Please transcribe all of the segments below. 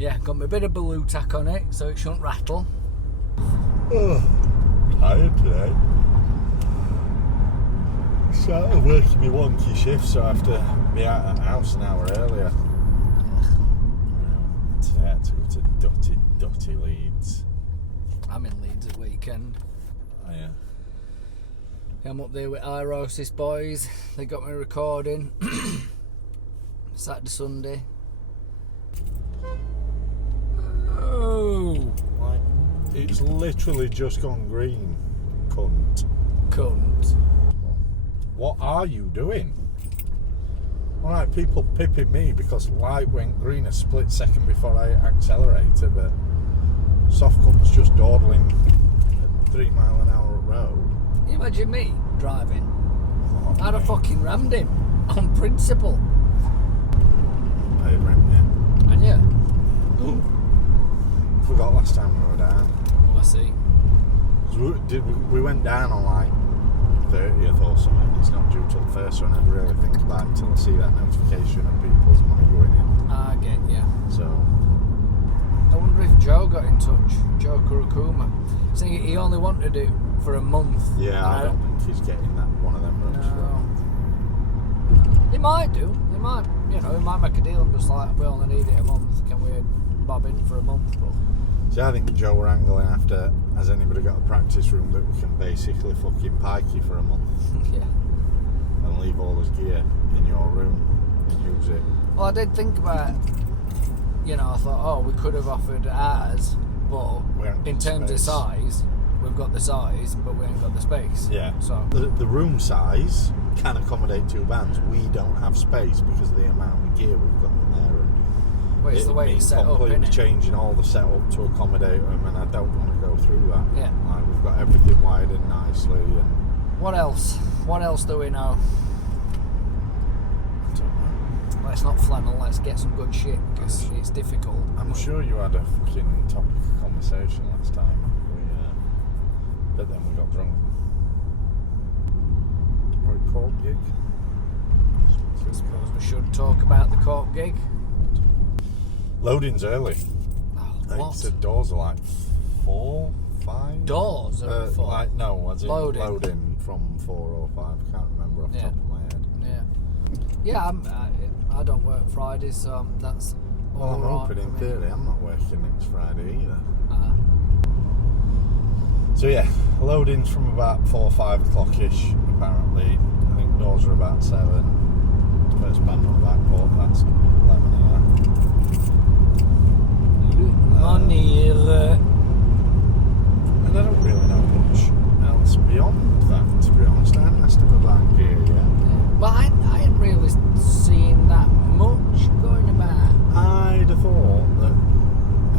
Yeah, got me a bit of balloon tack on it so it shouldn't rattle. Oh, tired today. Started working my wonky shift, so I have to be out of the house an hour earlier. Today I had to go to Dutty Leeds. I'm in Leeds at weekend. Oh yeah. I'm up there with Irosis boys. They got me recording. Saturday, Sunday. Oh, Like, it's literally just gone green, cunt. What are you doing? Alright, people pipping me because light went green a split second before I accelerated, but soft cunt's just dawdling at 3 mile an hour road. Can you imagine me driving? I'd have fucking rammed him on principle. Paid rent, yeah. And yeah. Forgot last time we were down. Oh, I see. We went down on like 30th or something. It's not due till the first, so I never really think about it until I see that notification of people's money going in. I get ya. So I wonder if Joe got in touch. Joe Kurokuma. Saying he only wanted it for a month. yeah, I don't think he's getting that one of them rooms No. He might do. He might, he might make a deal and just like, we only need it a month. Can we bob in for a month? But See, I think Joe were angling after, has anybody got a practice room that we can basically fucking pike you for a month yeah. and leave all his gear in your room and use it? Well, I did think about, I thought, we could have offered ours, but We haven't in got terms of space. size, we've got the size, but we ain't got the space. Yeah. So The room size can accommodate 2 bands. We don't have space because of the amount of gear we've got in there. And well, it's the way means it's set up, completely innit? changing all the setup to accommodate them, and I don't want to go through that. Yeah. Like, we've got everything wired in nicely, and What else? What else do we know? I don't know. Let's not flannel, let's get some good shit, because it's difficult. I'm sure you had a fucking topic of conversation last time. But then we got drunk. Or a court gig. I suppose we should talk about the court gig. Loading's early. Oh, I think what? the doors are like 4, 5. Doors are at 4? Like, no, as in Loading. loading from 4 or 5. I can't remember off the top of my head. Yeah, I don't work Fridays, so that's Well, I'm all hoping right in for me. theory I'm not working next Friday either. Uh, So yeah, loading's from about 4 or 5 o'clock-ish, apparently. I think doors are about 7. First band on about 11 here. Money, And I don't really know much else beyond that, to be honest. I haven't asked him about gear yet. well, I ain't really seen that much going about. I'd have thought that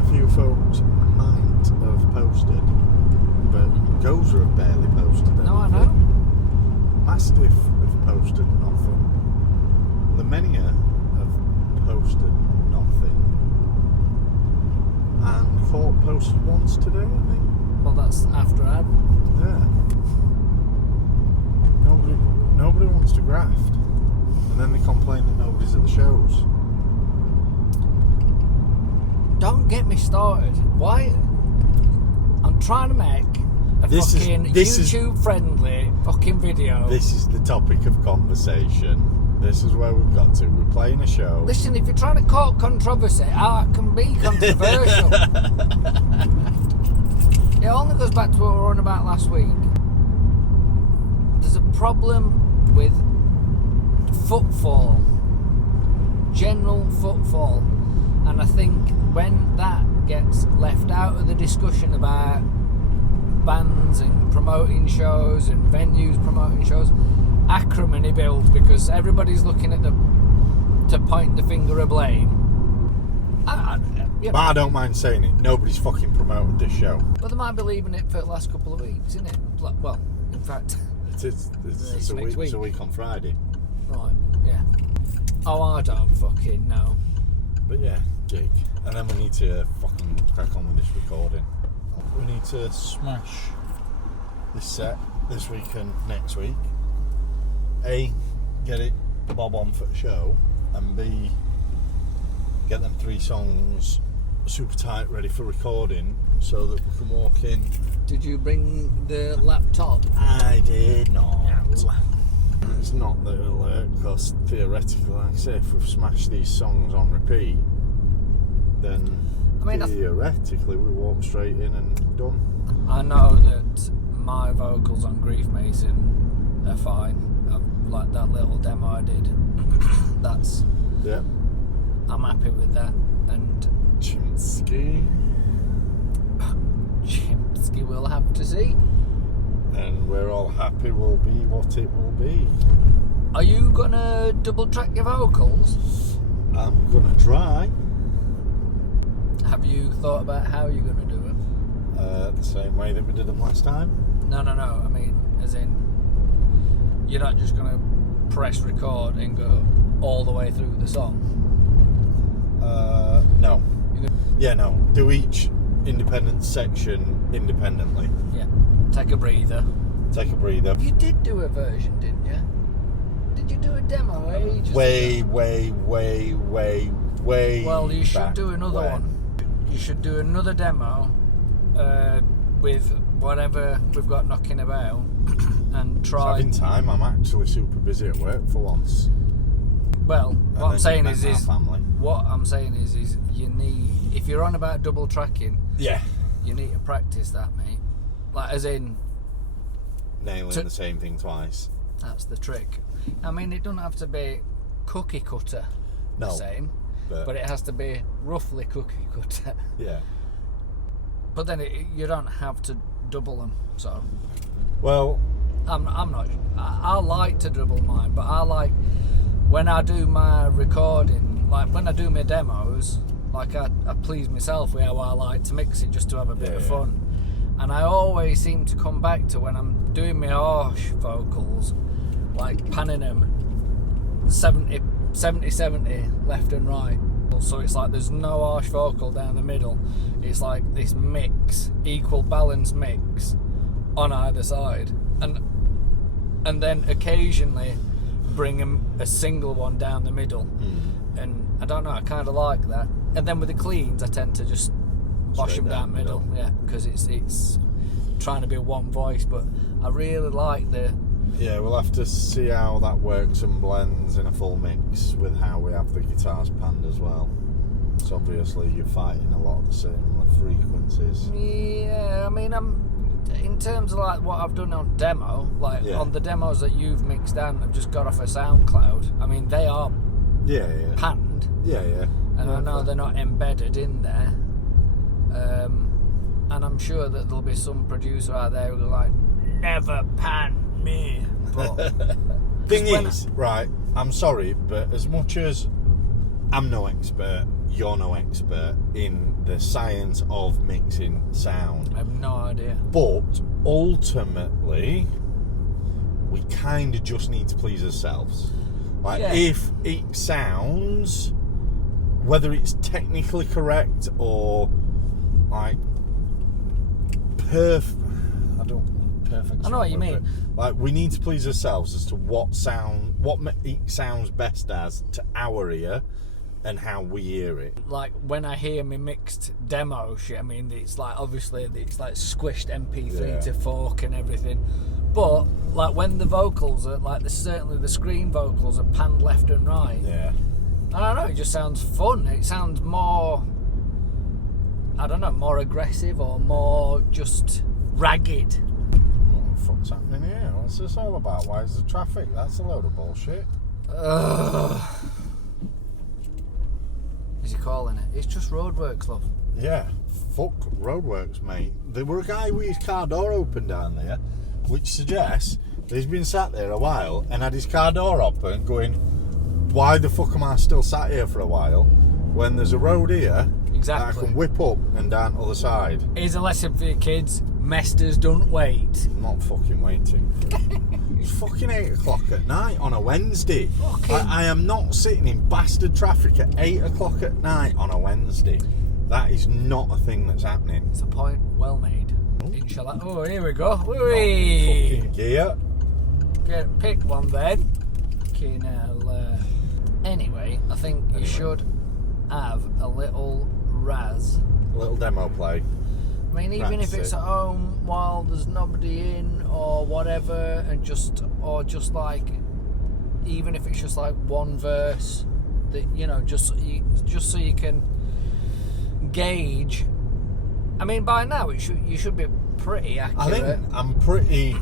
a few folks might have posted, but Gozer have barely posted anything. No, I know. Mastiff have posted nothing. Lamenia have posted nothing. And Court posted once today, I think. Well, that's after I. Yeah. Nobody wants to graft. And then they complain that nobody's at the shows. Don't get me started. Why? I'm trying to make a This is- fucking this is- YouTube-friendly fucking video. This is the topic of conversation. This is where we've got to. We're playing a show. Listen, if you're trying to court controversy, I can be controversial. It only goes back to what we were on about last week. There's a problem with footfall, general footfall, and I think when that gets left out of the discussion about bands and promoting shows and venues promoting shows, acrimony builds because everybody's looking at to point the finger of blame. But I don't mind saying it. Nobody's fucking promoted this show. But they might be leaving it for the last couple of weeks, isn't it? Well, in fact, It's It's a next week. week. It's a week on Friday. right, yeah. Oh, I don't fucking know. But yeah, gig. And then we need to fucking crack on with this recording. We need to smash this set this week and next week. A, get it bob on for the show, and B, get them 3 songs super tight, ready for recording, so that we can walk in. Did you bring the laptop? I did not. It's not the alert, because theoretically, like I say, if we've smashed these songs on repeat, then theoretically we walk straight in and done. I know that my vocals on Grief Mason are fine. Like that little demo I did. That's... Yeah. I'm happy with that. And... Chimsky we'll have to see. And we're all happy will be what it will be. Are you gonna double track your vocals? I'm gonna try. Have you thought about how you're gonna do them? The same way that we did them last time. No. I mean, as in, you're not just gonna press record and go all the way through the song. No. No. Do each independent section independently. Yeah. Take a breather. You did do a version, didn't you? Did you do a demo ages ago? Way. Well, you should back do another when. one. You should do another demo with whatever we've got knocking about and try. Having time. I'm actually super busy at work for once. Well, what I'm saying is family. you need, if you're on about double tracking, Yeah. you need to practice that, mate. Like, as in, Nailing the same thing twice. that's the trick. I mean, it doesn't have to be cookie cutter the same, but it has to be roughly cookie cutter. Yeah. But then you don't have to double them. So, Well, I'm not. I like to double mine, but I like when I do my recording, like when I do my demos, like I please myself with how I like to mix it just to have a bit of fun. And I always seem to come back to when I'm doing my harsh vocals, like panning them 70-70 left and right. So it's like there's no harsh vocal down the middle. It's like this mix, equal balance mix on either side. And then occasionally bring a single one down the middle. And I don't know, I kind of like that. And then with the cleans, I tend to just bosh them down the middle. Yeah, because it's trying to be one voice, but I really like the... Yeah, we'll have to see how that works and blends in a full mix with how we have the guitars panned as well. So obviously you're fighting a lot of the similar frequencies. Yeah, I mean, in terms of like what I've done on demo, like on the demos that you've mixed down, I've just got off of SoundCloud. I mean, they are panned. Yeah. And I know they're not embedded in there. And I'm sure that there'll be some producer out there who'll like, never pan me. But thing is, right, I'm sorry, but as much as I'm no expert, you're no expert in the science of mixing sound. I have no idea. But ultimately, we kind of just need to please ourselves. Like, if it sounds, whether it's technically correct or like perfect, I know what you mean. Like, we need to please ourselves as to what it sounds best as to our ear and how we hear it. Like when I hear me mixed demo shit, I mean, it's like obviously it's like squished MP3 to fork and everything. But like when the vocals are like certainly the screen vocals are panned left and right. Yeah. I don't know. It just sounds fun. It sounds more, I don't know, more aggressive or more just ragged. What the fuck's happening here? What's this all about? Why is there traffic? That's a load of bullshit. Is he calling it? It's just roadworks, love. Yeah, fuck roadworks, mate. There were a guy with his car door open down there, which suggests that he's been sat there a while and had his car door open going, why the fuck am I still sat here for a while when there's a road here that I can whip up and down the other side? Here's a lesson for your kids. Mesters don't wait. I'm not fucking waiting. It's fucking 8 o'clock at night on a Wednesday. I am not sitting in bastard traffic at 8 o'clock at night on a Wednesday. That is not a thing that's happening. It's a point well made. Inshallah. Oh, here we go. Fucking gear. Pick one then. Anyway, I think you should have a little Raz. A little demo play. I mean, even if it's at home while there's nobody in or whatever, and just like, even if it's just like one verse, that just so you can gauge. I mean, by now you should be pretty accurate. I think I'm pretty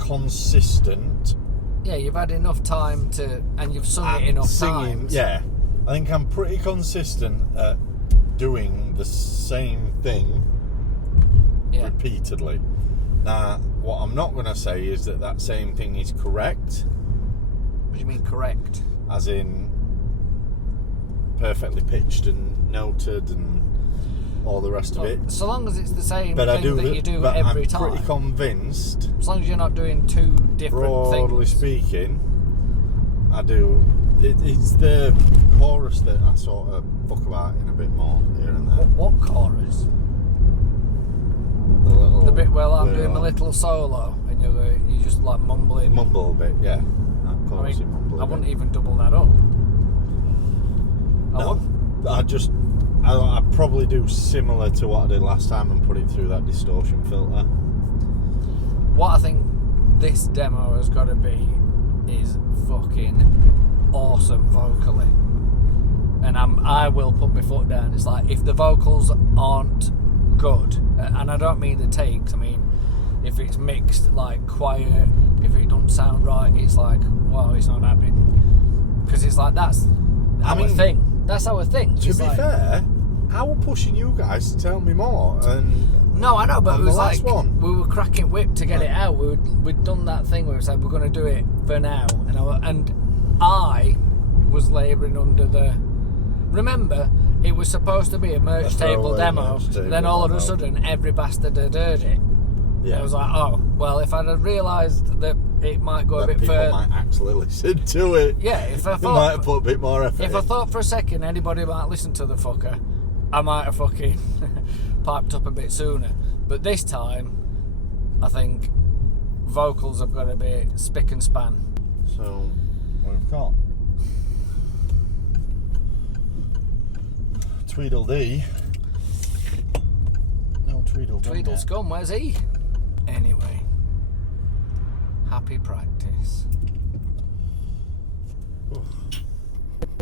consistent. Yeah, you've had enough time and you've sung it enough times. Yeah, I think I'm pretty consistent at doing the same thing repeatedly. Now, what I'm not going to say is that same thing is correct. What do you mean correct? As in perfectly pitched and noted and all the rest of it. So long as it's the same but thing that you do every time. I'm pretty convinced. As long as you're not doing two different things. Broadly speaking, I do. It's the chorus that I sort of fuck about in a bit more here and there. What chorus? The bit where I'm doing my little solo and you're just like mumbling. Mumble a bit, yeah. I wouldn't even double that up. I'd probably do similar to what I did last time and put it through that distortion filter. What I think this demo has got to be is fucking awesome vocally, and I will put my foot down. It's like, if the vocals aren't good, and I don't mean the takes, I mean if it's mixed like quiet, if it doesn't sound right, it's like, well, it's not happening, because it's like that's our thing. That's our thing. To be fair, I was pushing you guys to tell me more, and no, I know, but it was like one, we were cracking whip to get it out. We'd done that thing where it was like, we're going to do it for now, and I was labouring under the. Remember, it was supposed to be a merch table demo. Then all of a sudden, every bastard had heard it. Yeah. I was like, oh, well, if I'd have realised that it might go a bit further. People might actually listen to it. Yeah, if I thought. They might have put a bit more effort. If I thought for a second anybody might listen to the fucker, I might have fucking piped up a bit sooner. But this time, I think vocals have got to be spick and span. So, we've got Tweedledee. No Tweedledum. Tweedle scum, where's he? Anyway, happy practice. Oof.